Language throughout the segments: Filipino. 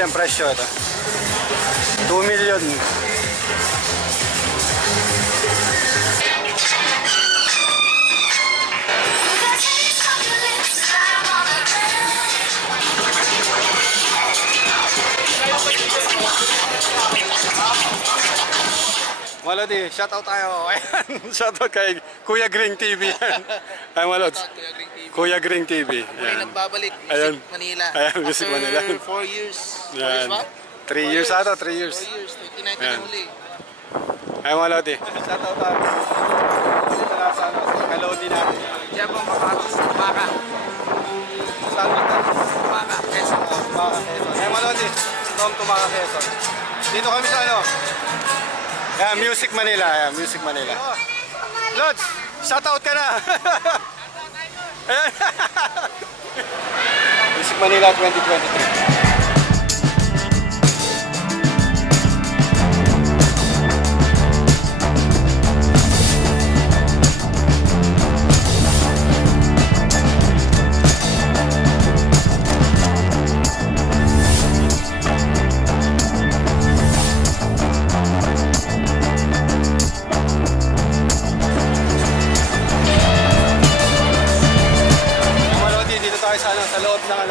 yung presyo ito. 2 million. Malodi, shoutout tayo. Ayan, shoutout kay Kuya Green TV. Ay, Malod. Kuya Green TV. Ayan. Nagbabalik, Music Manila. Ayan, Music Manila. 4 years. 4 Ayan. years ba? 3 years ata, 3 years. 4 years, 29 na huli. Ay, Malodi. Shoutout tayo. Dito na sa Kalodi natin. Diyan po Maka. Saan ito? Maka, Quezon. Maka, Quezon. Ay, Malodi. Tom to Maka, Quezon. Dito kami sa ano? Yeah, Music Manila. Yeah, Music Manila. Lods, shoutout ka na. Music Manila 2023.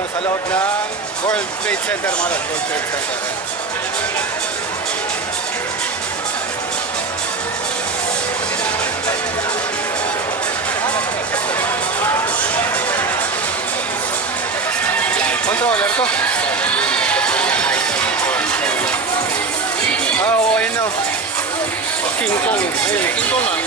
Sa loob ng World Trade Center, mga World Trade Center. Controller to. Oh, I know. King Kong. King Kong ah.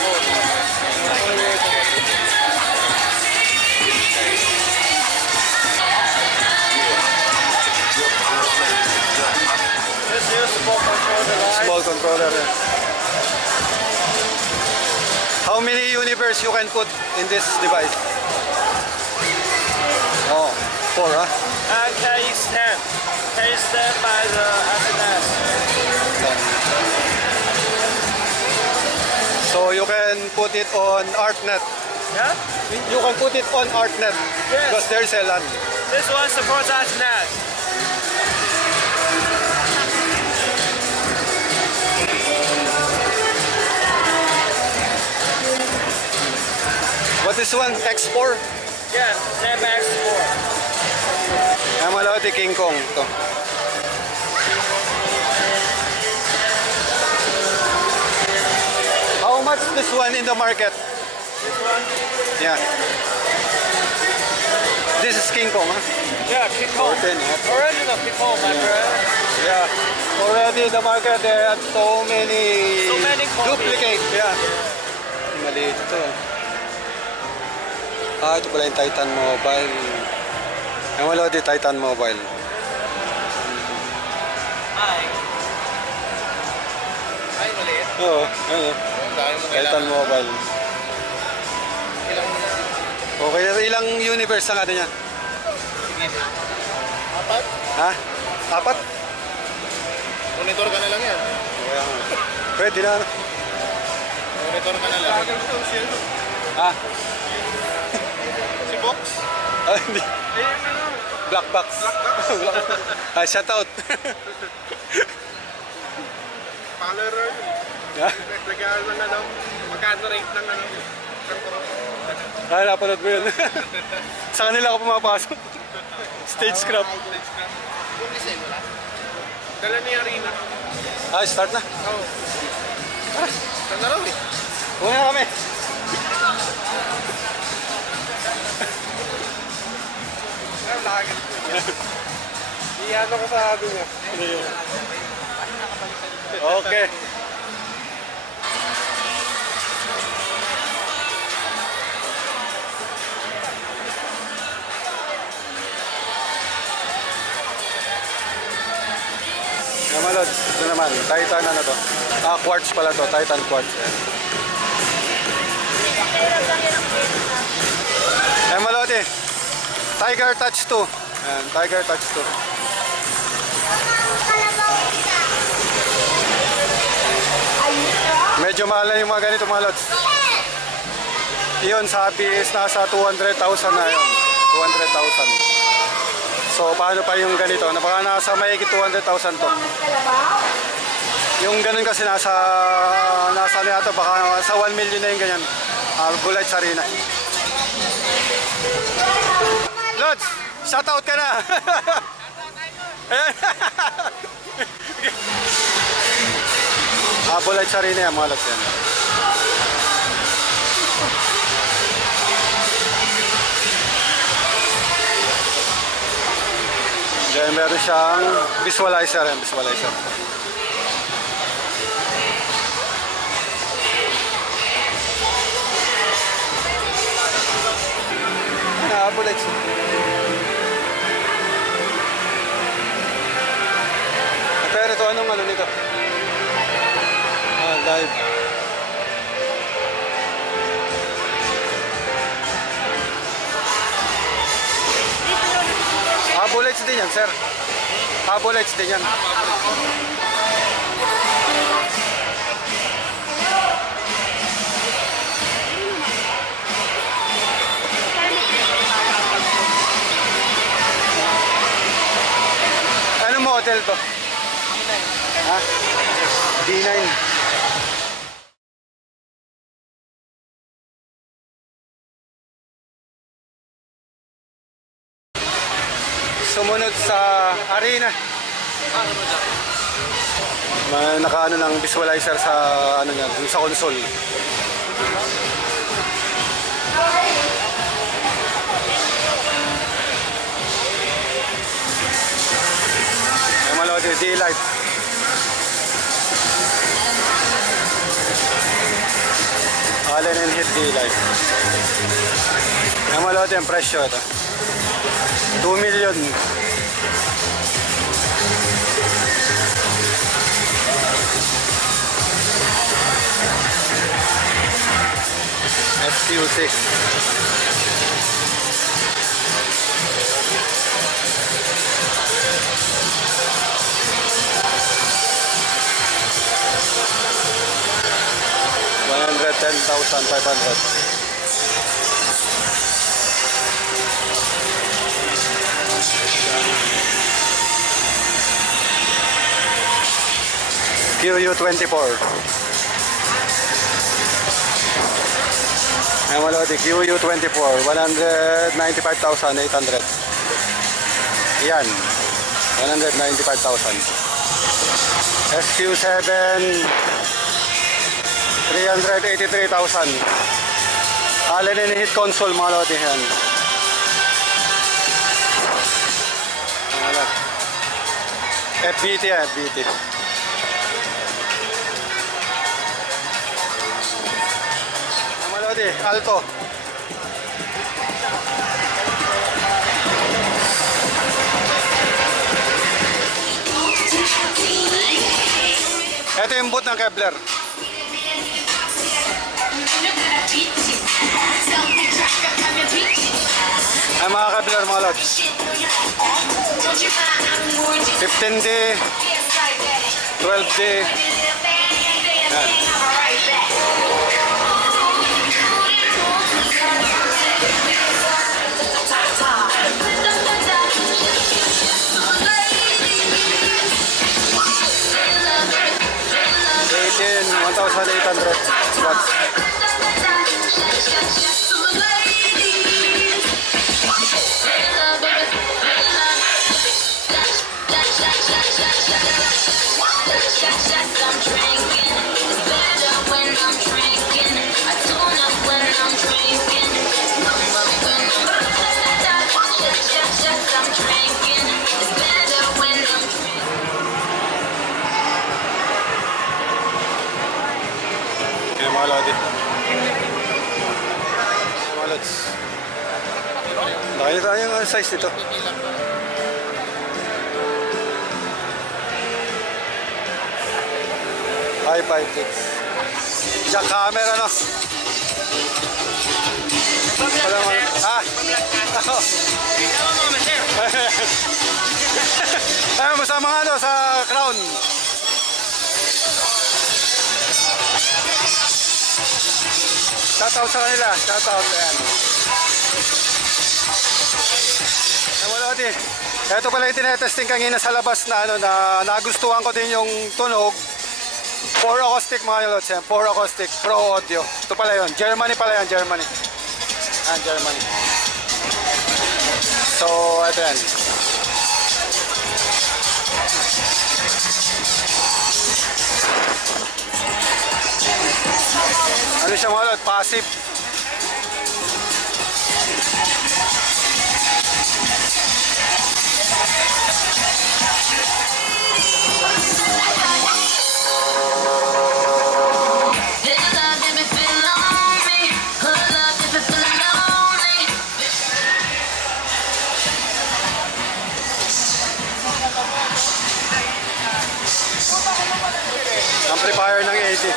Small controller. How many universe you can put in this device? Oh, 4, huh? Carry stand. Carry stand by the SNS. So you can put it on ArtNet. Yeah? You can put it on ArtNet. Yes. Because there's a LAN. This one supports SNS. What is one? X4? Yeah, X4. Ang malawati King Kong to. How much this one in the market? This one? Yeah. This is King Kong, huh? Yeah, King Kong. 14, huh? Original King Kong, my friend. Yeah. Already in the market they have so many duplicates. Yeah. Maliit ito. Ah, ito pala yung Titan Mobile. Ang wala di Titan Mobile. Ay, maliit. Oo, ayun. Titan Mobile. Okay, ilang universe ang ano niya? Apat? Ha? 4? Monitor ka na lang yan. Pwede na. Monitor ka na lang. Ha? Si Box? Ah, hindi. Black box. Ah, shout out. Follower. Nag-aaral ng ano, magkano rate ng ano. Ah, napanood mo yun. Sa kanila ako pumapasok. Stagecraft. Publicin mo lang. Dala ni Arena. Ah, start na. Oo. Start na raw eh. Una na kami. Lagan ko. Iyan ako sa akin niya. Okay. Malod, ito naman, Titan ano to? Ah, quartz pala to, Titan quartz. Eh, Malod eh. Tiger Touch 2. Ayan, Tiger Touch 2. Medyo mahal na yung mga ganito mga lods. Iyon, sa Happy is nasa 200,000 na yun. 200,000. So paano pa yung ganito? Baka nasa mahigit 200,000 to. Yung ganun kasi nasa ano yata, baka sa 1 million na yung ganyan. Bullet Sarina. Lods, shoutout ka na. Bullet Sarina yan mga lods yan. Then meron siyang visualizer yan, visualizer. Bullets. Pero ito, anong ano nito? Live. Bullets din yan, sir. Bullets din yan. Model to? Ha? D9. Sumunod sa arena. Naka-ano ng visualizer sa ano niya, sa console. D-Light. Allen and Heath D-Light. Ang malawat yung presyo ito. 2 million. SQ6. $10,500. QU24. Melody QU24, 195,800. Yan, 195,000. SQ7, 383,000. Allen and Heath console mga lote yan. FBT yan, FBT. Mga lote, Alto. Ito yung boot ng Kevlar. Ay mga Kevlar mga lods, 15D, 12D. Yan. $1,800 watts. Mga lodi. Mga lods. Nakita tayo yung size nito. i5 Jack camera no. Ay, masama nga no sa crown. Shoutout sa kanila, shoutout. Ayan. Ay, wala natin. Ito pala yung tinetesting kanina sa labas na ano na nagustuhan ko din yung tunog. 4 acoustic mga lods yan. 4 acoustic Pro Audio. Ito pala yun. Germany pala yan. Germany. Germany. So, ito yan. Ano siya mga lods? Passive. Amplifier ng 80.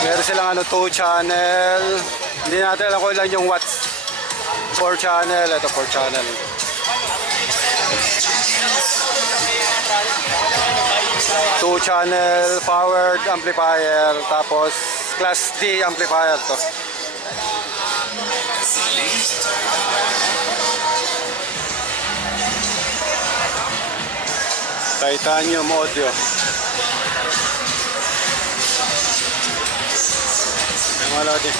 Meron silang ano 2 channel. Hindi natin alam kung ilan yung watts. 4 channel, ito 4 channel. Two channel powered amplifier, tapos class D amplifier to. Titanium audio. Mga lodi.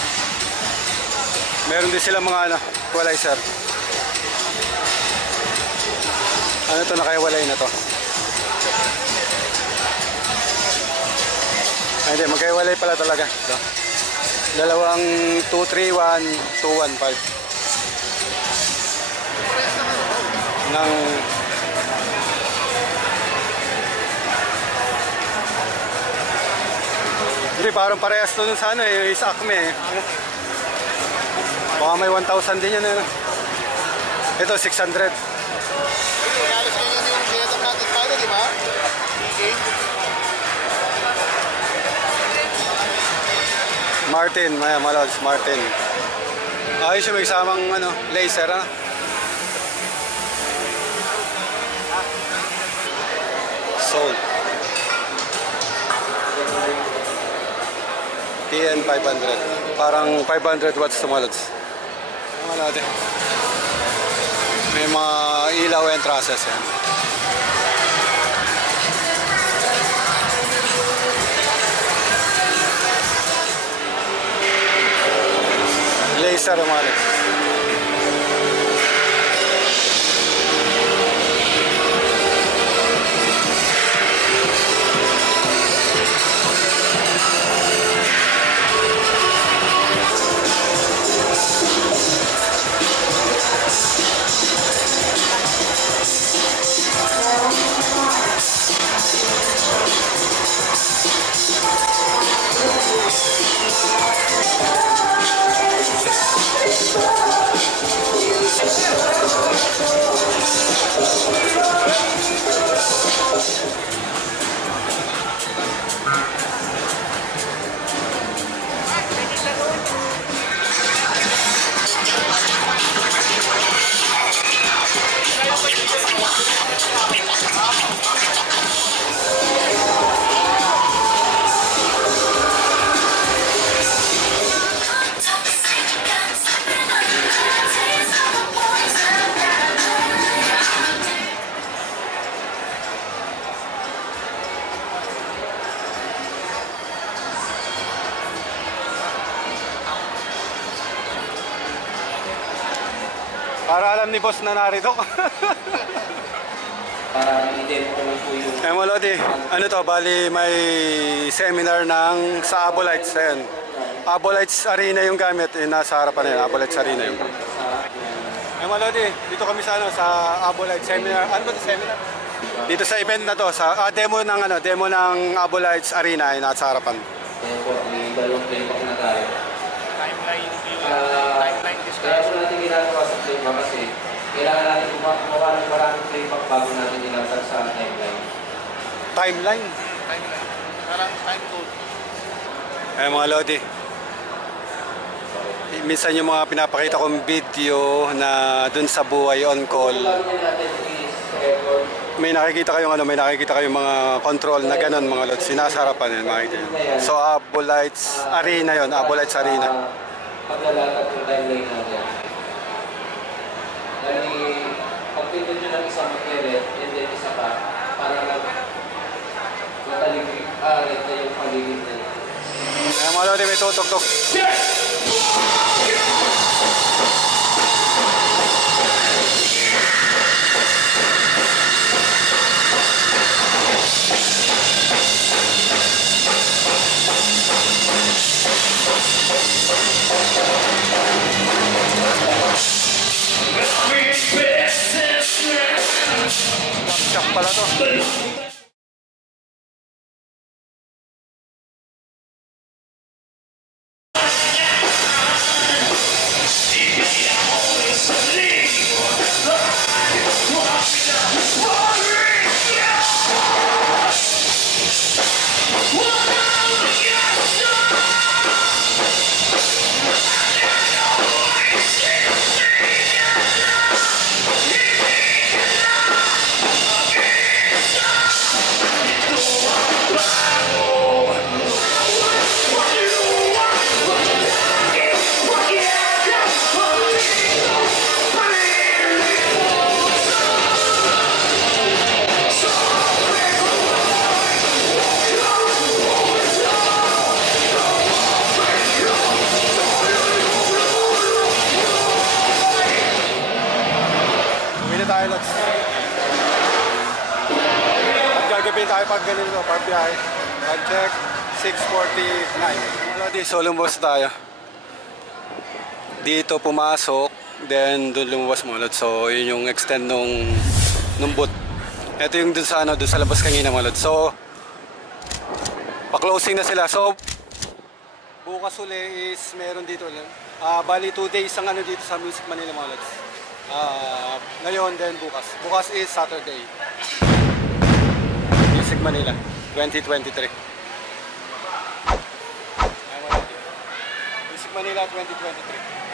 Meron din sila mga ano, equalizer. Ano to, nakaiwalay na to. Ay, hindi, magkaiwalay pala talaga. Ito. Dalawang 231, 215. Ng hindi, parang parehas to dun sa ano eh, sa Acme eh. Baka may 1,000 din yan eh. Ito, 600. Halos ganyan yung setup natin paano, di ba? Okay. Martin, mga lods, Martin. Ayos yung may kasamang ano, laser ha. Sold. TN 500. Parang 500 watts to mga lods. Mga natin. May mga ilaw and trusses yan. Laser mga lods. Para alam ni boss na narito. Para i-demo ko lang po yung... Eh mga lodi, ano to, bali may seminar ng sa Abolites. Ayan. Abolites Arena yung gamit, nasa harapan na yun, Abolites Arena yung. Eh mga lodi, dito kami sa, ano, sa Abolites Seminar. Ano ba ito seminar? Dito sa event na to, sa demo ng ano, demo ng Abolites Arena ay nasa harapan. Ayan po, may dalawang playback na tayo. Timeline view. Kaya Timeline po discussion. natin ginagawa sa playback kasi kailangan natin gumawa ng maraming playback bago natin ilatag sa timeline. Timeline. Timeline. Parang time code. Eh mga lodi, minsan yung mga pinapakita kong video na dun sa buhay on call, Gagawin natin is record. may nakikita kayong mga control na ganun mga lods, sinasarapan yun, makikita yun. So Abolites Arena yun, Abolites Arena. paglalatag ng timeline natin. Dahil pagpindot nyo ng isang mag-edit, and then isa pa, para mataligid, red na yung paligid na yun. Ayan mga lodi, may tutok-tok. Shock pala to. Tayo lods. At gagawin tayo pag ganito, pag biyahe. Pag check, 6:49. Lodi, so lumabas tayo. Dito pumasok, then doon lumabas mo lods. So yun yung extend nung boot. Ito yung dun sa, dun sa labas kanina mga lods. So, pa-closing na sila. So, bukas uli is meron dito. Bali 2 days ang dito sa Music Manila mga lods. Ngayon then bukas. Bukas is Saturday. Music Manila 2023. Music Manila 2023.